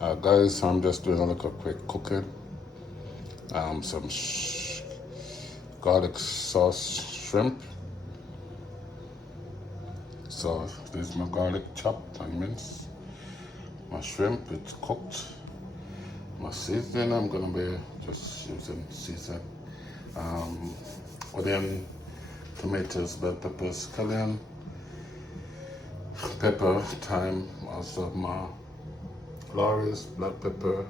Guys, I'm just doing a little quick cooking. Some garlic sauce shrimp. So this is my garlic chopped and minced. My shrimp, it's cooked. My seasoning, I'm gonna be just using season. Um, Onion, tomatoes, bell peppers, scallion, pepper, thyme, also my Laurie's black pepper,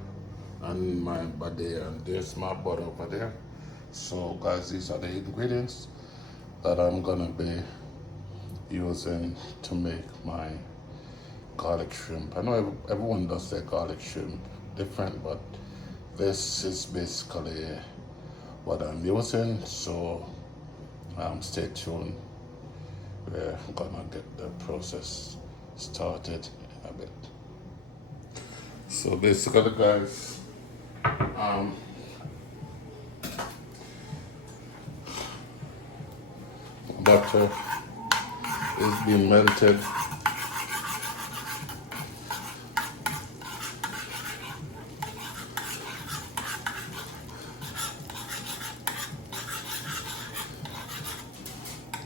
and my bade, and there's my butter over there. So guys, these are the ingredients that I'm gonna be using to make my garlic shrimp. I know everyone does their garlic shrimp different, but this is basically what I'm using. So stay tuned. We're gonna get the process started in a bit. So basically, guys, butter is being melted.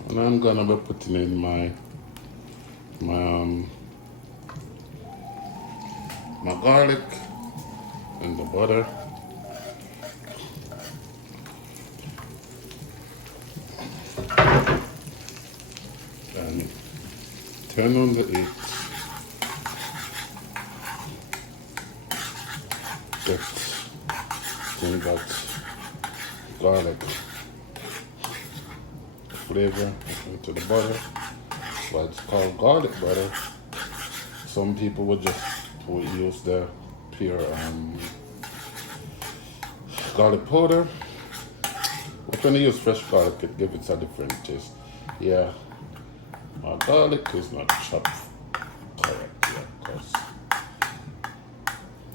And I'm gonna be putting in my my garlic and the butter. And turn on the heat. Just bring that garlic flavor into the butter. But it's called garlic butter. Some people would use the pure garlic powder. But when you use fresh garlic, it gives it a different taste. Yeah, my garlic is not chopped correct yet, because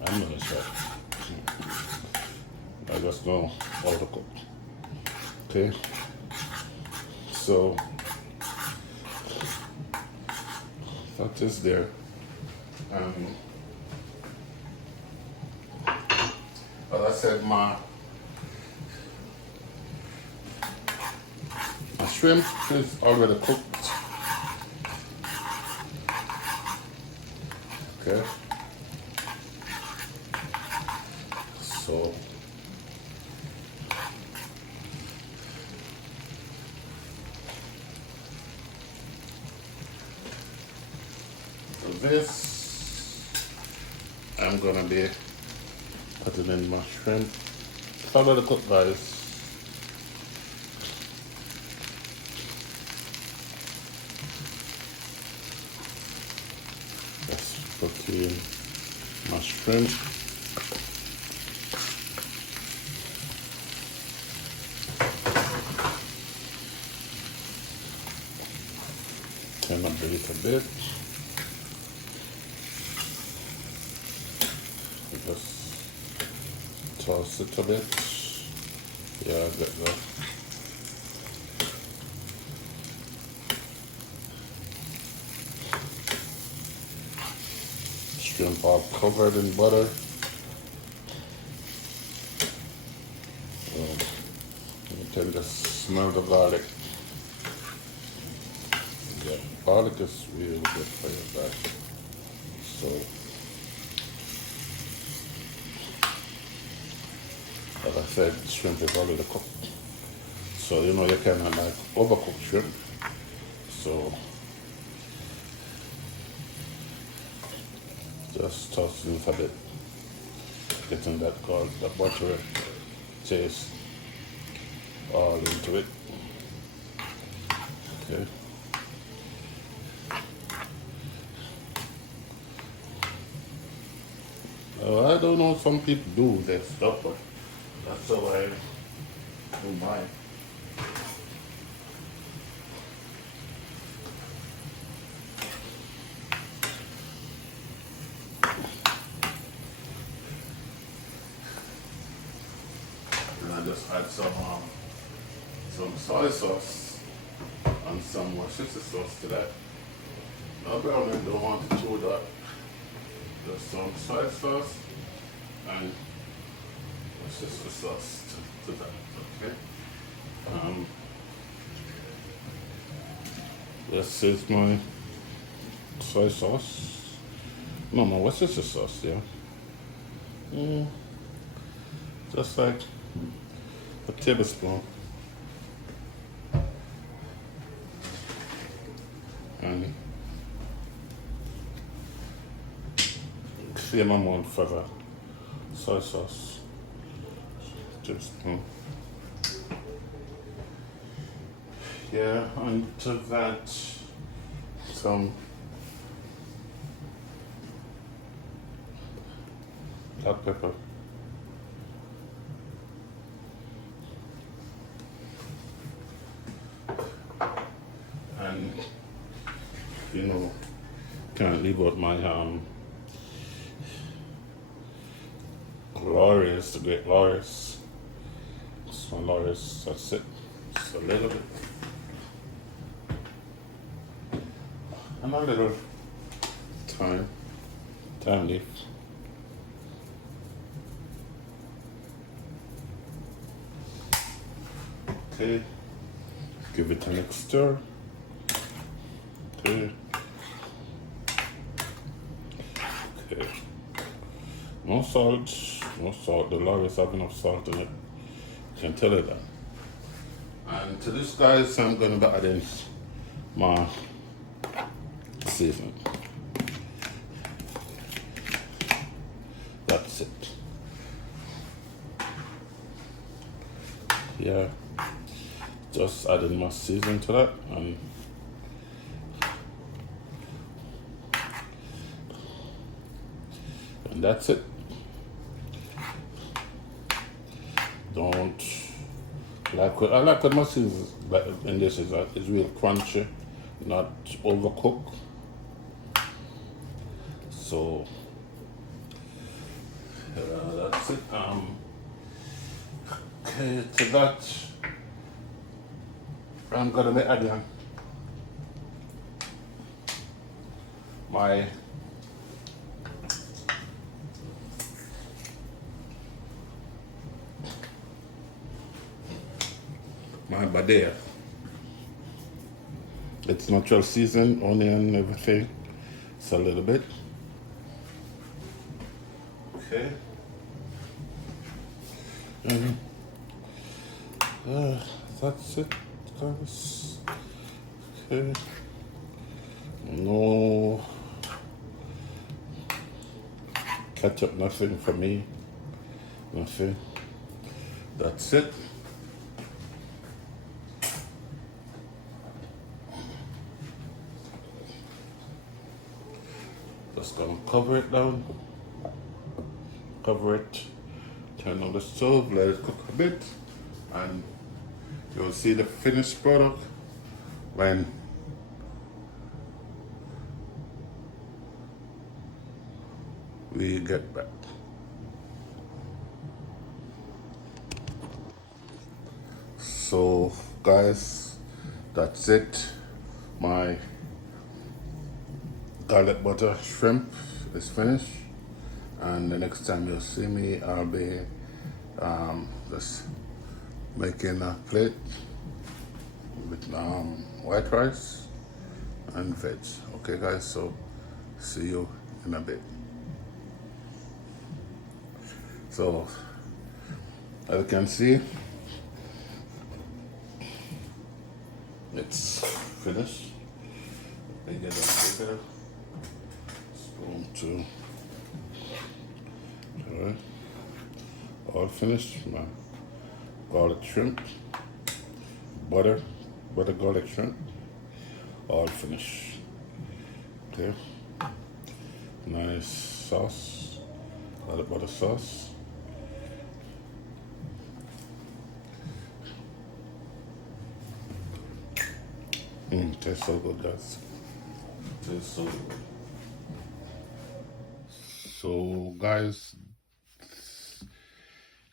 I'm not a chef. I just know how to cook. Okay, so that is there. As I said, my shrimp is already cooked. Okay, so this I'm gonna be putting in my shrimp. It's already cooked, guys. Let's put in my shrimp. Turn up the heat a bit. Just toss it a bit. Yeah, get the shrimp all covered in butter. You can just smell the garlic. Yeah, garlic is really good for your guys. So, as I said, shrimp is already cooked. So you know you cannot like overcook shrimp. So just toss it a bit, getting that the butter taste all into it. Okay. I don't know, some people do this stuff, but that's how I do mine. And I just add some soy sauce and some Worcestershire sauce to that. Now, I don't want to chew that. Just some soy sauce and sister sauce to that, okay? This is my soy sauce. No, my Worcestershire sauce, yeah. Just like a tablespoon. And same amount for the soy sauce. Tablespoon. Yeah, and to that, some black pepper. And you know, can't leave out my Glorious, the great Glorious. So Glorious, that's it. Just a little bit. And a little thyme leaf. Okay, give it a next stir. Okay. Okay. No salt, no salt. The Lorries have enough salt in it. Can tell it that. And to this, guys, I'm gonna be adding my seasoning. That's it. Yeah, just adding my seasoning to that, and that's it. Don't like what I like what my seasoning in this is that it's real crunchy, not overcooked. So that's it. Okay, to that, I'm gonna be adding my badea. It's natural season, onion, everything. It's a little bit. Okay. That's it, guys. Okay. No ketchup, nothing for me. Nothing. That's it. Just gonna cover it down. Cover it. Turn on the stove, let it cook a bit, and you'll see the finished product when we get back. So, guys, that's it. My garlic butter shrimp is finished, and the next time you'll see me, I'll be just making a plate with white rice and veg. Okay, guys, so see you in a bit. So, as you can see, it's finished. Let me get a bigger spoon too. Alright, all finished. My garlic shrimp, butter garlic shrimp, all finished. Okay, nice sauce, garlic butter sauce. Tastes so good, guys. Tastes so good. So, guys,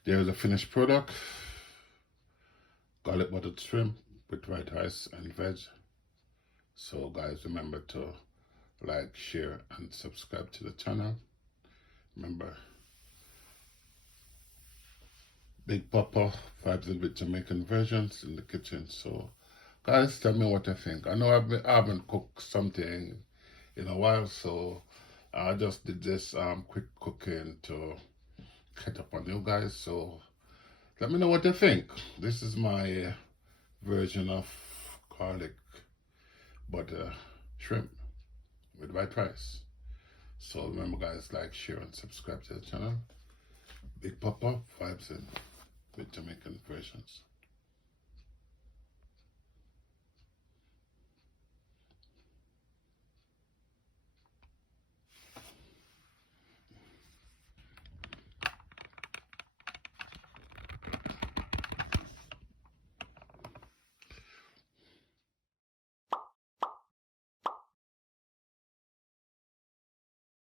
there's a finished product. Garlic buttered shrimp with white rice and veg. So, guys, remember to like, share, and subscribe to the channel. Remember, Big Papa Vibzing with Jamaican versions in the kitchen. So, guys, tell me what you think. I know I haven't cooked something in a while, so I just did this quick cooking to catch up on you guys. So, let me know what you think. This is my version of garlic butter shrimp with white rice. So remember, guys, like, share, and subscribe to the channel. Big Papa Vibzing with Jamaican versions.